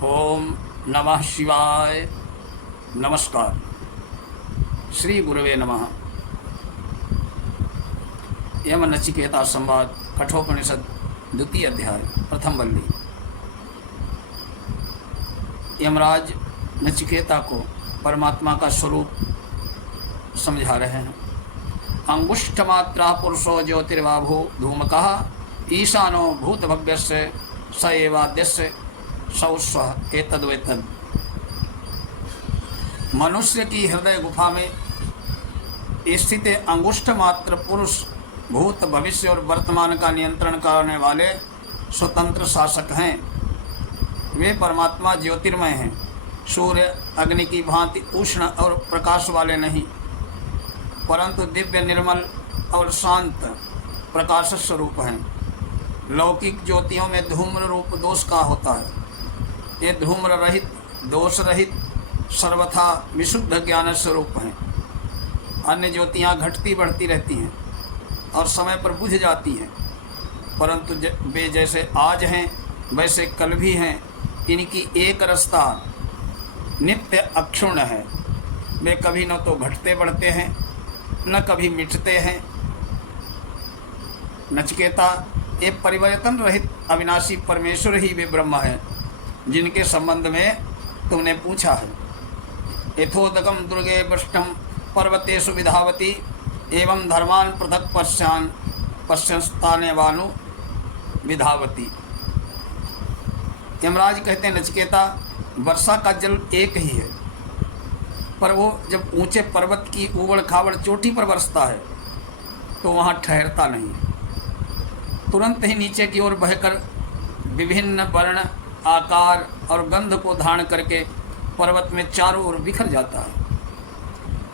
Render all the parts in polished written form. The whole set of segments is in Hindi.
ओम नमः शिवाय। नमस्कार। श्री गुरुवे नमः। यम नचिकेता संवाद कठोपनिषद द्वितीय अध्याय प्रथम वल्ली। यमराज नचिकेता को परमात्मा का स्वरूप समझा रहे हैं। अंगुष्ठ मात्रा पुरुषो ज्योतिर्वाभो धूमकः ईशानो भूतभव्यस्य स एवाद्यस्य सौस्व एतद्वेतद्। मनुष्य की हृदय गुफा में स्थित अंगुष्ठ मात्र पुरुष भूत भविष्य और वर्तमान का नियंत्रण करने वाले स्वतंत्र शासक हैं। वे परमात्मा ज्योतिर्मय हैं, सूर्य अग्नि की भांति उष्ण और प्रकाश वाले नहीं, परंतु दिव्य निर्मल और शांत प्रकाश स्वरूप हैं। लौकिक ज्योतियों में धूम्र रूप दोष का होता है। ये धूम्र रहित दोष रहित सर्वथा विशुद्ध ज्ञान स्वरूप हैं। अन्य ज्योतियाँ घटती बढ़ती रहती हैं और समय पर बुझ जाती हैं, परंतु वे जैसे आज हैं वैसे कल भी हैं। इनकी एक रसता नित्य अक्षुण्ण है। वे कभी न तो घटते बढ़ते हैं न कभी मिटते हैं। नचिकेता, ये परिवर्तन रहित अविनाशी परमेश्वर ही वे ब्रह्म हैं जिनके संबंध में तुमने पूछा है। यथोदकम दुर्गे वृष्टम पर्वतेषु विधावती एवं धर्मान पृथक पश्यस्ताने वानु विधावती। यमराज कहते हैं, नचिकेता, वर्षा का जल एक ही है, पर वो जब ऊंचे पर्वत की उबड़ खाबड़ चोटी पर बरसता है तो वहाँ ठहरता नहीं है। तुरंत ही नीचे की ओर बहकर विभिन्न वर्ण आकार और गंध को धारण करके पर्वत में चारों ओर बिखर जाता है।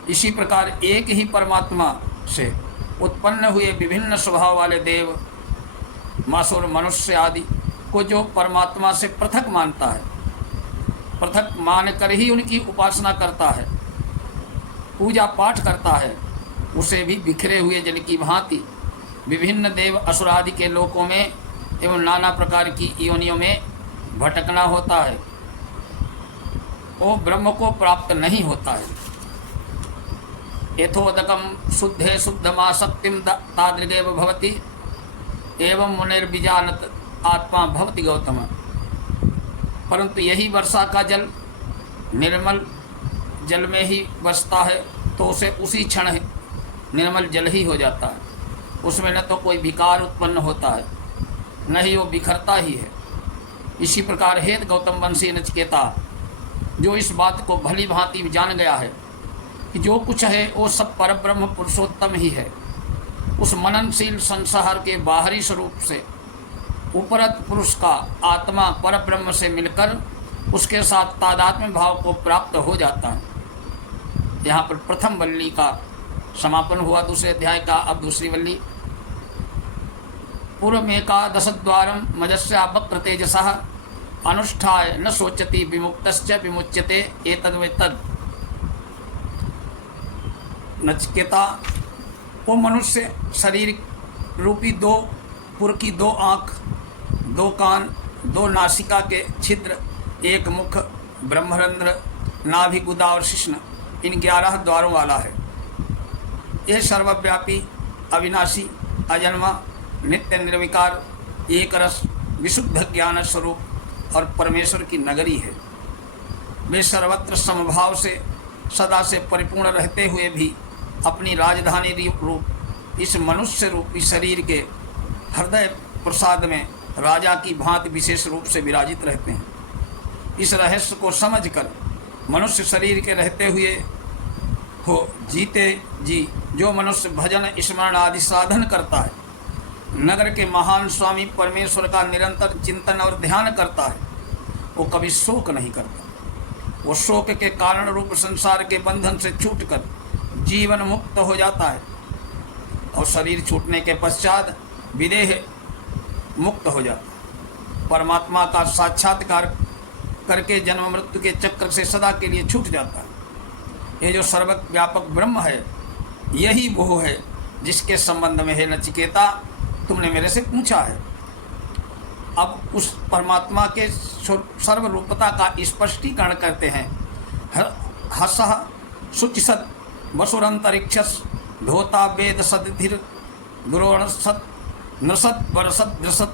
इसी प्रकार एक ही परमात्मा से उत्पन्न हुए विभिन्न स्वभाव वाले देव, मासुर, मनुष्य आदि को जो परमात्मा से पृथक मानता है, पृथक मानकर ही उनकी उपासना करता है, पूजा पाठ करता है, उसे भी बिखरे हुए जल की भांति विभिन्न देव असुर आदि के लोकों में एवं नाना प्रकार की योनियों में भटकना होता है। वो ब्रह्म को प्राप्त नहीं होता है। यथोदकम शुद्धे शुद्धमासक्तिम तादृगेव भवति एवं मुनिर्विजानत आत्मा भवति गौतम। परंतु यही वर्षा का जल निर्मल जल में ही बसता है तो उसे उसी क्षण निर्मल जल ही हो जाता है। उसमें न तो कोई विकार उत्पन्न होता है, न ही वो बिखरता ही है। इसी प्रकार हेत गौतम वंशी नचिकेता, जो इस बात को भली भांति जान गया है कि जो कुछ है वो सब परब्रह्म पुरुषोत्तम ही है, उस मननशील संसार के बाहरी स्वरूप से उपरत पुरुष का आत्मा परब्रह्म से मिलकर उसके साथ तादात्म्य भाव को प्राप्त हो जाता है। यहाँ पर प्रथम वल्ली का समापन हुआ दूसरे अध्याय का। अब दूसरी वल्ली। पूर्वमेकादशद्वारं मजस्या वक्र तेजसः अनुष्ठाय न शोचति विमुक्तश्च विमुच्यते एतद्वेतद्। नचिकेता, वो मनुष्य शरीर रूपी दो पुर की दो आँख, दो कान, दो नासिका के छिद्र, एक मुख, ब्रह्मरंध्र, नाभि, गुदा और शिश्न, इन 11 द्वारों वाला है। यह सर्वव्यापी, अविनाशी, अजन्मा, नित्य निर्विकार, एक रस, विशुद्ध ज्ञान स्वरूप और परमेश्वर की नगरी है। वे सर्वत्र समभाव से सदा से परिपूर्ण रहते हुए भी अपनी राजधानी रूप इस मनुष्य रूपी शरीर के हृदय प्रसाद में राजा की भांति विशेष रूप से विराजित रहते हैं। इस रहस्य को समझकर मनुष्य शरीर के रहते हुए हो जीते जी जो मनुष्य भजन स्मरण आदि साधन करता है, नगर के महान स्वामी परमेश्वर का निरंतर चिंतन और ध्यान करता है, वो कभी शोक नहीं करता। वो शोक के कारण रूप संसार के बंधन से छूटकर जीवन मुक्त हो जाता है और शरीर छूटने के पश्चात विदेह मुक्त हो जाता है। परमात्मा का साक्षात्कार करके जन्म मृत्यु के चक्र से सदा के लिए छूट जाता है। ये जो सर्वव्यापक ब्रह्म है, यही वो है जिसके संबंध में है नचिकेता तुमने मेरे से पूछा है। अब उस परमात्मा के सर्वरूपता का स्पष्टीकरण करते हैं। हसः शुचिसद वसुरंतरिक्षस धोता वेद सदधिर दुरोणसत नृसत वरसत दृसत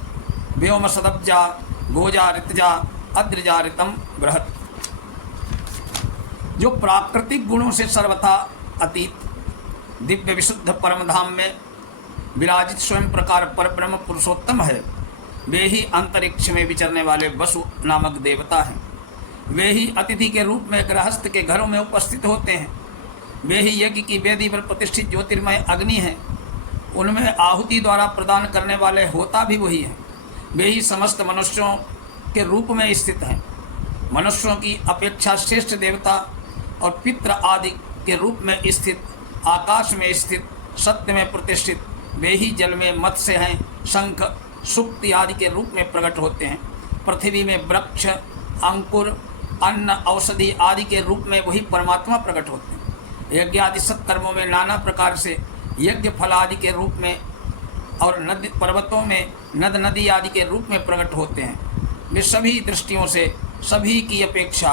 व्योम सदब्जा गोजा ऋतजा अद्रजा ऋतम बृहत। जो प्राकृतिक गुणों से सर्वथा अतीत दिव्य विशुद्ध परम धाम में विराजित स्वयं प्रकार परब्रह्म पुरुषोत्तम है, वे ही अंतरिक्ष में विचरने वाले वसु नामक देवता हैं। वे ही अतिथि के रूप में गृहस्थ के घरों में उपस्थित होते हैं। वे ही यज्ञ की वेदी पर प्रतिष्ठित ज्योतिर्मय अग्नि हैं। उनमें आहुति द्वारा प्रदान करने वाले होता भी वही हैं। वे ही समस्त मनुष्यों के रूप में स्थित हैं। मनुष्यों की अपेक्षा श्रेष्ठ देवता और पितृ आदि के रूप में स्थित, आकाश में स्थित, सत्य में प्रतिष्ठित वे ही जल में मत्स्य हैं। शंख सुक्ति आदि के रूप में प्रकट होते हैं। पृथ्वी में वृक्ष, अंकुर, अन्न, औषधि आदि के रूप में वही परमात्मा प्रकट होते हैं। यज्ञ आदि सत्कर्मों में नाना प्रकार से यज्ञ फल आदि के रूप में और नदी पर्वतों में नद नदी आदि के रूप में प्रकट होते हैं। वे सभी दृष्टियों से सभी की अपेक्षा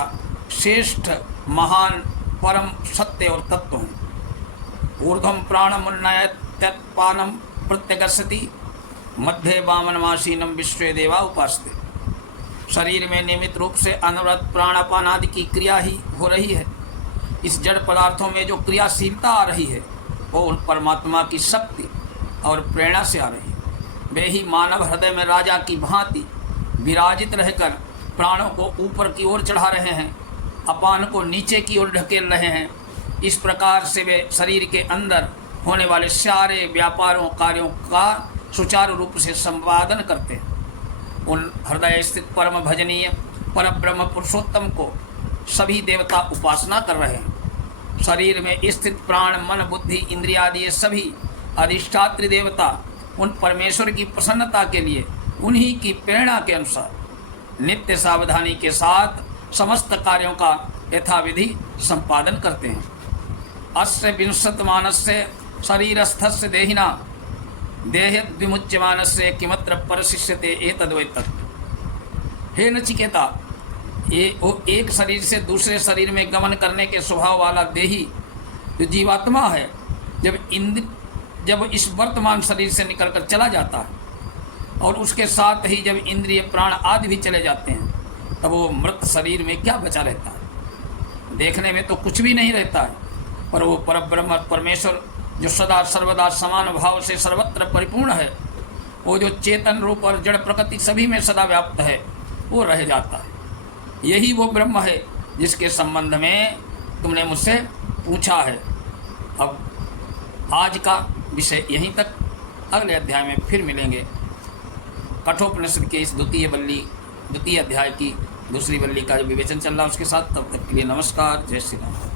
श्रेष्ठ, महान, परम सत्य और तत्व हैं। ऊर्ध्वं प्राणमुन्नयत तत्पानम प्रत्यगस्यति मध्य वामनमासीनम विश्वे देवा उपासते। शरीर में नियमित रूप से अनवरत प्राणापान आदि की क्रिया ही हो रही है। इस जड़ पदार्थों में जो क्रियाशीलता आ रही है वो उन परमात्मा की शक्ति और प्रेरणा से आ रही है। वे ही मानव हृदय में राजा की भांति विराजित रहकर प्राणों को ऊपर की ओर चढ़ा रहे हैं, अपान को नीचे की ओर ढकेल रहे हैं। इस प्रकार से वे शरीर के अंदर होने वाले सारे व्यापारों कार्यों का सुचारू रूप से संपादन करते हैं। उन हृदय स्थित परम भजनीय परब्रह्म पुरुषोत्तम को सभी देवता उपासना कर रहे हैं। शरीर में स्थित प्राण, मन, बुद्धि, इंद्रिया आदि सभी अधिष्ठात्री देवता उन परमेश्वर की प्रसन्नता के लिए उन्हीं की प्रेरणा के अनुसार नित्य सावधानी के साथ समस्त कार्यों का यथाविधि संपादन करते हैं। अस्य विंशतमानस्य शरीरस्थस्य देहिना देह विमुच्यमानस्य किमत्र परशिष्यते एतद्वैतत्। हे नचिकेता, ये वो एक शरीर से दूसरे शरीर में गमन करने के स्वभाव वाला देही जो जीवात्मा है, जब इस वर्तमान शरीर से निकलकर चला जाता है और उसके साथ ही जब इंद्रिय प्राण आदि भी चले जाते हैं, तब वो मृत शरीर में क्या बचा रहता है? देखने में तो कुछ भी नहीं रहता है, पर वो परब्रह्म परमेश्वर जो सदा सर्वदा समान भाव से सर्वत्र परिपूर्ण है, वो जो चेतन रूप और जड़ प्रकृति सभी में सदा व्याप्त है, वो रह जाता है। यही वो ब्रह्म है जिसके संबंध में तुमने मुझसे पूछा है। अब आज का विषय यहीं तक, अगले अध्याय में फिर मिलेंगे। कठोपनिषद के इस द्वितीय अध्याय की दूसरी वल्ली का जो विवेचन चल रहा है उसके साथ। तब तक के लिए नमस्कार, जय श्री राम।